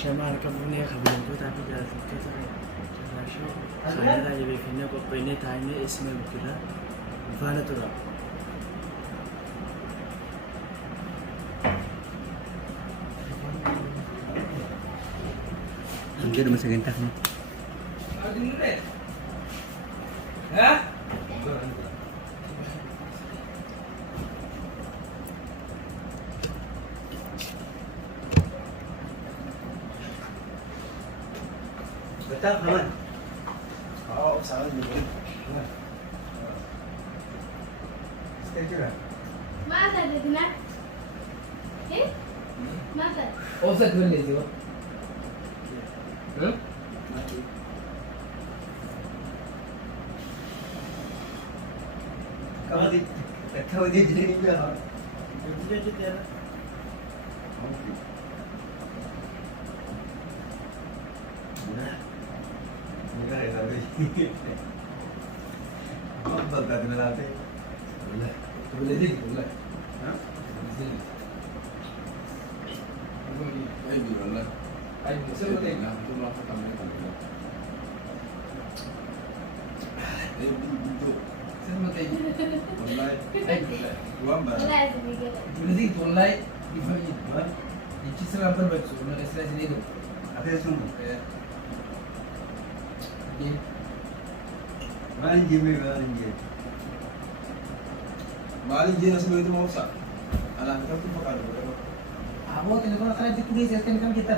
الشمال كفوني خبرين كنت عارف كذا كذا شو خلينا يبي فينا بيني تاني اسمه كذا فانا ترى Anjir masih gentak nih. Hah? Betap kawan. Oh salah juga Setuju. ماذا بدنا؟ إيه؟ ماذا؟ اوسط من اللي جوا Kau dia jadi juga. jadi aja dia Murah ya tapi. Apa tak kenal apa? والله تقول لي والله Hah? ايوه والله ايوه سوي لي سلمى تيجي والله ايوه والله لازم يقلب تقول والله يفيد يجي سلام بربك سو انا اساسا نيدو Apa yang sungguh? دي Manjim. Mali je nasi itu mau sak. Anak kita tuh pakai berapa? abo telepon kalian itu guys ya kan kita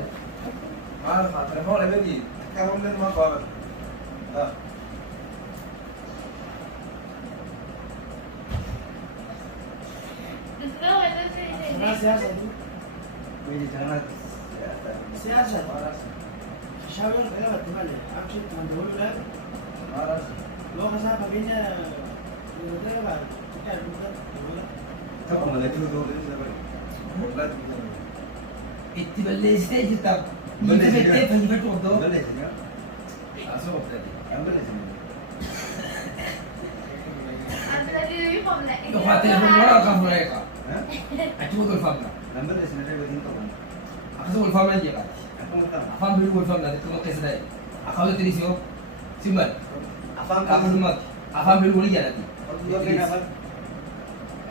Mal, telepon lagi. Kalau len mau apa? Ah, ما سياسة دي Ini sangat. سياسة شاور كلام التمالي أمشي تمندول لا malas. لو خسارة بينا ده بعد كده بقول Kau malah itu tuh. Mulai. اتبلي ستيج طب بلي ستيج فني فتو دو Boleh sih. اسو وقتي Yang boleh sih. لو فاتي ولا كان فريقا Hah? اتو دول فامنا Yang boleh sih nanti begini kau. اخذوا الفامنا دي قاعد Aku mau tahu. افهم بيقول الفامنا ده كما كيس ده اخذوا تريسيو سيمبل Apa افهم ما افهم بيقول لي جاتي Dua kali apa?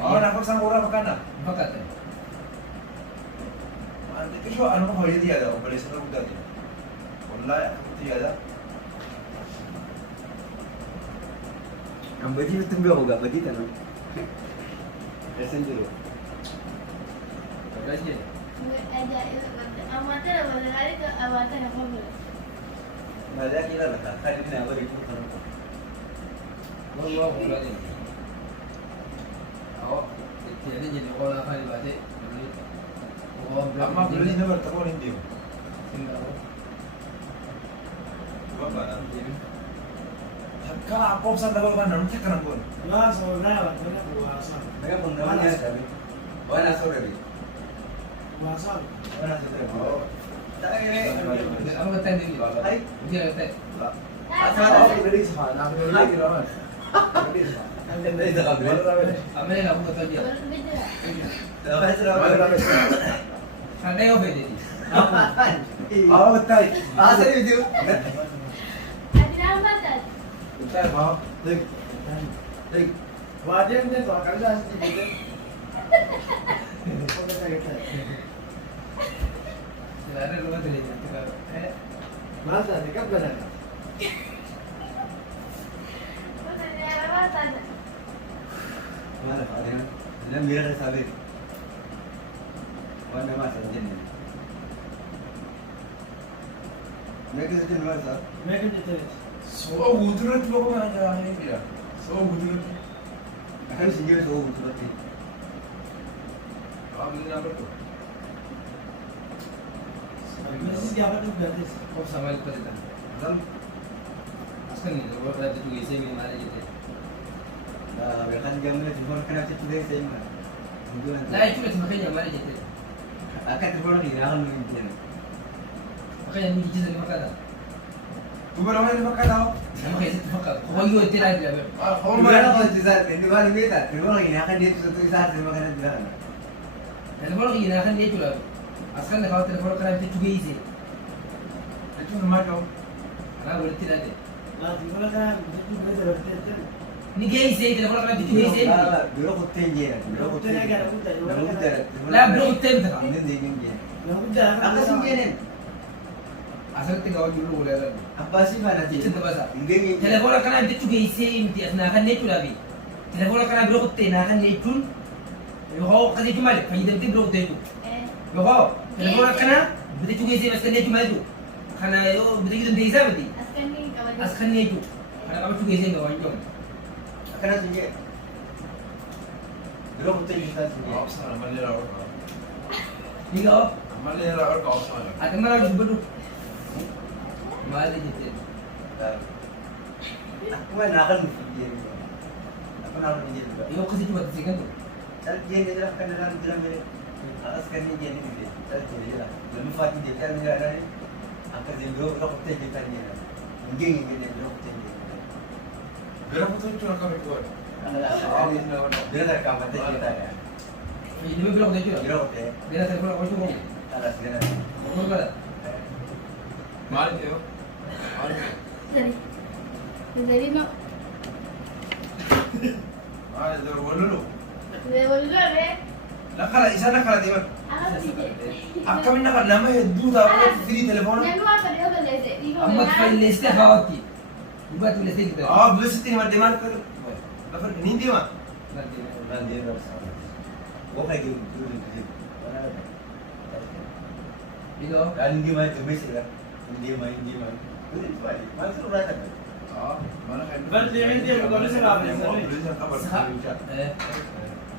Oh, nak sang orang makan nak. فقط Itu show anu kau dia ada, boleh seru udah dia. Wallahi aku dia ada. Yang baju itu enggak hoga baju tanam. Resen dulu. بجي أمانتنا ولا غيرك أمانتنا قبل Banyak kira lah. Kan ini apa itu tanam. والله والله او يعني جي نقول اخاني بعدين وهو Amma boleh ni bertemu ni dia. سنغافورة Apa? Kalau aku pesan double kan nanti kan aku. لا صورنا ولا وصل Mereka pun namanya tapi. Wana sore ni. وصل Wana sore. Oh. Tak ini. انا بتندي Hai. دي قلت Asal aku beri sahana. Aku beri lagi rawan. Beri sahana. Anda beri dah kabel. اما انا ابو بتندي Dah sudah. انا يوم بدي Oh betul. Asal itu. أدنى مدد Betul mau. Dik. Dik. وبعدين ده توكل على الله انا لو بدي ماذا قبل لك Mana ada? Dalam biar sabit. Wana masa jenis. Mereka sedang masa. ما كنت تدرس So wudrat lo kan aja ni dia. So wudrat. Akan sendiri tahu betul betul. Kamu ni apa tu? بس يا بدو بدرس خوف سامع الكلام Dalam. اصلا لو بدات تقول يسوي ما عليه Mereka juga mulai telepon kena cek juga saya mana. Kebetulan. لا يجوز تمكن ما عليه Akan telepon lagi akan mungkin. makanya ni jiza ni makada Tu berapa ni makan tau? sama kayak situ makada هو يقول ترى dia Oh Mereka mana? kalau bisa, ini baru kita. Telepon lagi akan dia tu satu saat terima kasih juga. telepon lagi nak kan dia juga asal kalau telepon kalian itu juga isi Itu nama kau. Karena boleh tidak deh. Laati mana kan begitu begitu begitu. Ini gay sih, telepon orang itu gay sih. Biro kutte je. Biro kutte. Lah bro tem tak. Ini dingin je. Yang udah Apa sih je? Asal tinggal dulu boleh ada. Apa sih mana je? Cinta bahasa. Dingin. Telepon orang itu gay sih, imtiaz nak kan itu lagi. Telepon orang bro kutte nak kan itu. Yo kasi cuma deh, panjang tim bro kutte itu. Yo telepon orang begitu gay sih mas kan itu cuma itu. Karena yo begitu desa berarti. Askan itu. Karena kamu tuh gay sih enggak wajar. Kana je. Biro kutte kita je. Kau sana Malaysia orang. Ni kau, Malaysia orang kau sana. ada mana lagi betul? Mana gitu. Aku mana akan je. Aku nak je juga. Yo kasi cuma sih kan tuh. Chal je ni lah kan dalam dalam ni. Atas kan ni je ni je. Chal je lah. Lebih fati je kan ni ada ni. Akan je biro kutte kita ni. Dingin je biro kutte je. Berapa tu itu nak kau buat? Biro tak kamu tu kita ya. Ini belum ada juga. Biro kutte. Dia telepon aku tuh. Alas dia. Betul kan? Mari tu. Mari. Jadi no. Mari tu boleh. De volver, Nak kala isa nak kala dia. Apa sih? Akka minna kan nama itu dah free telefon. Yang luar tadi apa lese? Amat file list ya kawati. Buat tulis kita. Ah, beli sini mah demand कर. Lepas ini dia mah. Nanti. Bulan dia bersama. Gua kayak gitu dulu gitu. Itu. Dan dia main tu besi lah. Dia main. Itu itu aja. Masuk rata kan. Ah, mana kan? Bal dia bukan sih apa sih? Beli yang kabar.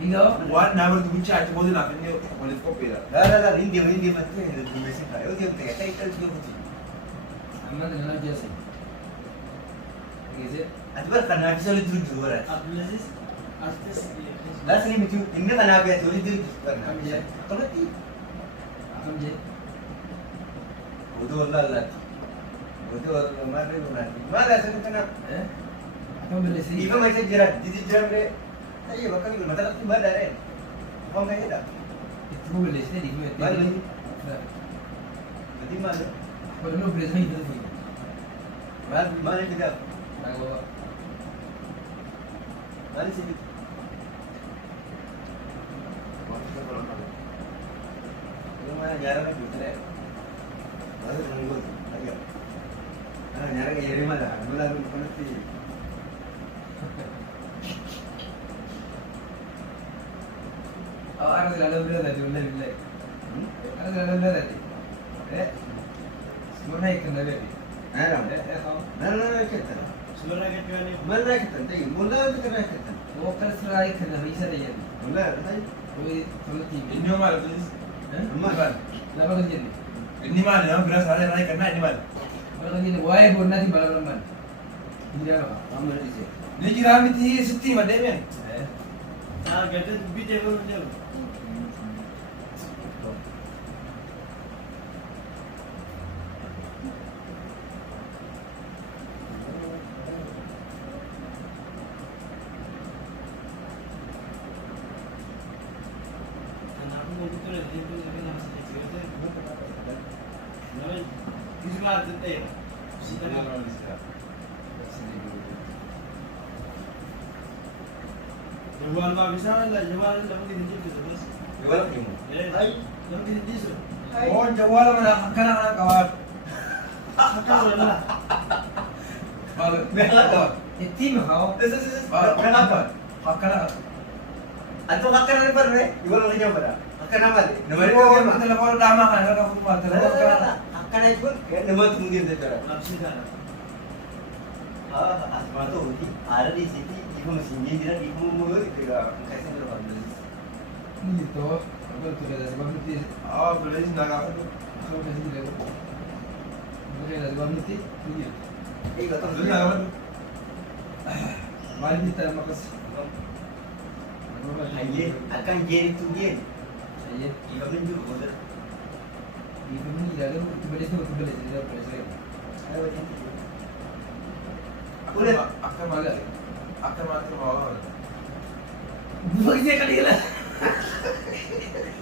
Itu. Wan nama tu bicara tu boleh nak ni boleh kopi dah. Lah, dia mati tu besi kan. Itu dia tengah saya dia putih. Aman dengan aja sih. Gitu. Adbar karena bisa lu dulu orang. Abdulaziz artis Dah sini itu. Ini kan apa ya? Dulu dulu. Kami je. Kalau ti. Akan je. Udah lah. Udah mana nanti. Mana saya kena. Akan beli sih. Ibu macam jerat. Jadi jerat deh. Ayo bakal itu. Masalah tu badar kan. Kau kaya dah. Itu beli sih di gue. Balik. Jadi mana? Kalau lu beli sih itu. Mana kita? Tahu. Mana sini? Mana nyarang kan betul ya? Mana nunggu? Ayo. Nyarang yang dari mana? Mula lu pasti. Oh, ada selalu beli tadi, beli. Ada selalu beli tadi. Semua naik kan tadi. Nyarang. Kau. Mana kita? sebenarnya kan ni Mana kita? Tapi mula itu kena kita. Oh, kalau selalu kena bisa dia. Mula tadi. Oh, kalau TV. Ini mana tu? Rumah. Lapa kan jadi. Ini mana? Yang beras ada naik kena ini mana? Kalau kan jadi, why pun nanti balapan man. Ini dia apa? Kamu di sini. Ini kira miti siti mana dia? ah gadget video ko dia Kenapa mau gitu lah dia tu tapi nama saya cerita nama Ismail Tete Jual apa bisa lah jual dalam kini tu terus Jual primo. Ay, dalam kini tu Oh, jawal mana kena kawan. Kau lah Berapa? Tim kau. Berapa? Hakana. Atau makan apa nih? Jual lagi apa dah? Makan apa deh? Nama itu Oh, apa? telepon lama kan kalau aku mau telepon kan. Makan itu kayak nama tu mungkin tu cara. Nafsu dah Asma tu ada di sini. Ibu masih dia ibu mulu itu kan kasih berapa? Ini tu. Aku tu dah sebab nanti. Oh, boleh nak apa tu? Aku kasih dia. Bukan dah sebab nanti. Ini. Eh, kau tahu Boleh nak apa tu? Mari kita makas. Aye, akan jadi tu dia. Aye. Ibu menjur bodoh. Ibu ni dah tu beli tu beli dia present. Ayo jadi. Akan malah. Akan mati mau. Bukan dia kali lah.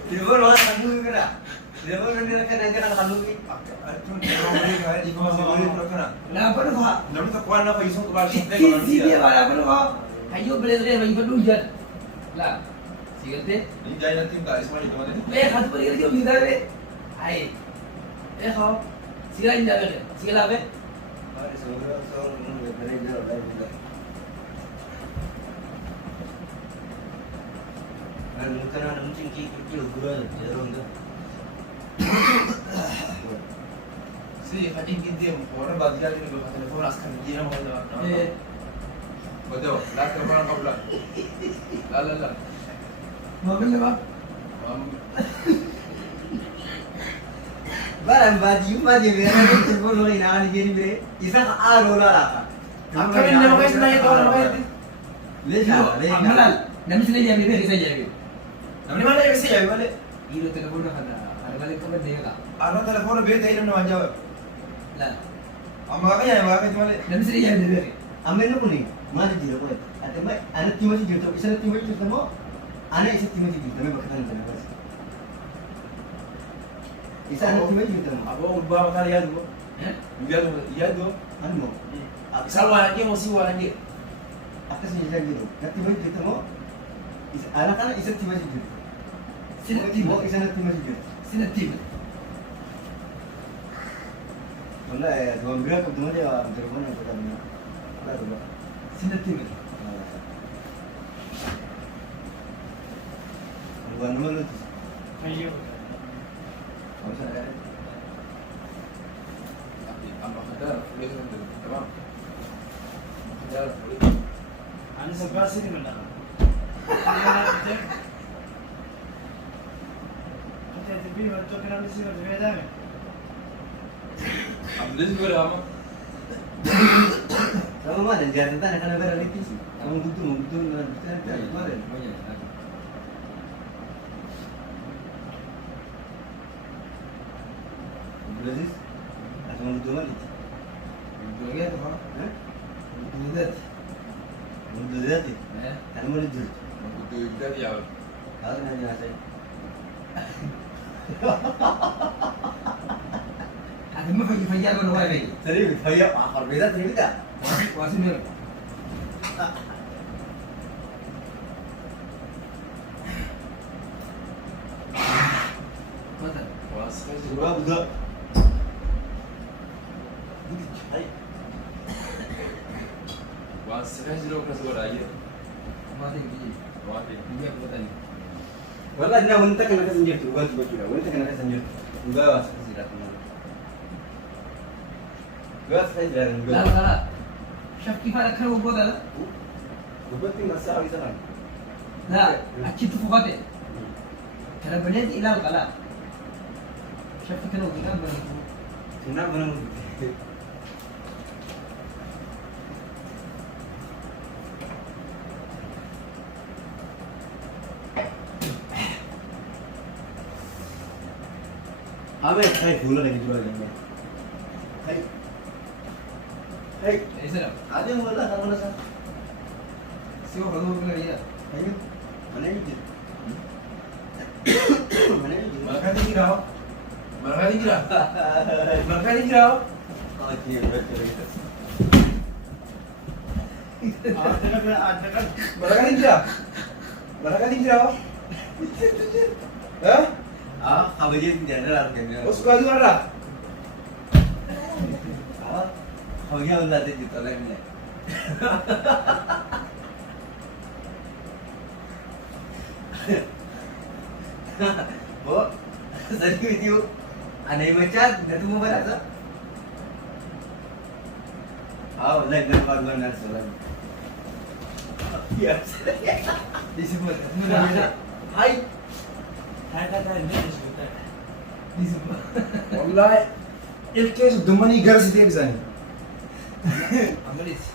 Ibu orang kamu kena. Telephone nanti nak kalau ni. Aduh, orang boleh kaya di bawah boleh berkena. Lah apa tu kah? Namun tak kuat nak isung kepala sampai Kiti kalau dia dia. bala apa tu kah? Ayo boleh bagi penunjuk. Lah. Sigate. Ini jangan nanti tak isma itu mana. Khat per gele kyo minda be. Ai. Khaw. Sigala inda be. Sigala be. Hari seorang manager ada. Mungkin ada mungkin kilo gula ya ronda. Si hati kita orang bagian ini kalau telefon askan dia mau dah. Betul. Lah kapan kau pulang? Lah. Mami le ba. Barang baju mereka telepon orang nak jadi beri. Isa rola lah. Akan ini nama guys naik orang apa itu? Lesa. Amalan. Nami sini jadi be bisa jadi. Namanya mana yang sih ya balik? Iro telepon nak ada balik kabar dia ka. Anak telefon beda ini nama jawab. Lah. Makanya yang makanya cuma Nami sini jadi be. Amin lu ni. Mana dia kau? Ada mai anak timah sih juta. Isa timah juta mo. Anak isa timah juta. Tapi berkatan kan. Isa anak timah juta mo. Apa ubah kali ya dulu? Iya dulu. Anu mo. Salwa lagi mau siwa lagi. Apa sih isa gitu? Anak timah juta mo. Anak-anak isa timah juta. Sini tim. Mo isa anak timah juta. Sini tim. Wala dua minggu aku tunggu dia telepon aku tak punya. Ada dua. Sini tim. Bukan nomor lu. Ayo. Kamu sana kan? Tambah kadar, boleh nanti. Tamam. Kadar, boleh. Ani sebelah sini mana? Kita tapi waktu kenal di sini berbeda kan? Ambil juga lama. Kamu mana? Jangan tanya karena berani sih. Kamu butuh nanti kemarin. Belum atau mau butuh lagi? Itu lagi tu kah? Itu dah. Mau butuh lagi? Kan mau jujur. Betul kita dia. Kalau nanya saya. Ada mah pergi apa nak buat? Serius, saya akar beda serius tak? Wasit ni. Mana? Wah, sekali. Surah budak. Hai. Wah, sekali dulu kelas dua lagi. Mati biji. Wah, ini. Biji apa tadi? Wala na wanita ka nakasanjir tu, bukan tu kira. Wanita ka nakasanjir. Enggak, saya tidak kenal. Enggak, saya jarang Lah enggak. lah. Chef kifar akan buat dah. Bukan tinggal saya di sana. Lah, acik tu fukat deh. Kalau banyak di ilang kalah. Chef kita nak kita berapa? Kenapa menang? Abe, hai gula lagi jual ni. Hai. Hai, Eh sana. ada yang bola kalau bola sah. Siapa kalau boleh dia? Ayo. Mana ni? Mana ni? Makan tinggi dah. Makan tinggi dah. Makan tinggi dah. Okey, betul. Ada kan? Makan tinggi dah. Makan tinggi dah. Hah? Ah, kamu jadi general kan? Oh, suka juga dah. Ah, kamu yang udah ada di toilet ni. Bo, tadi video aneh macam dah tu mau berasa. Ah, live dan baruan dan solat. Ya. Disebut. Hai. Ada ini disebut. Disebut. Wallahi, ilk case dumani gar sih dia bisa ni. Amalis.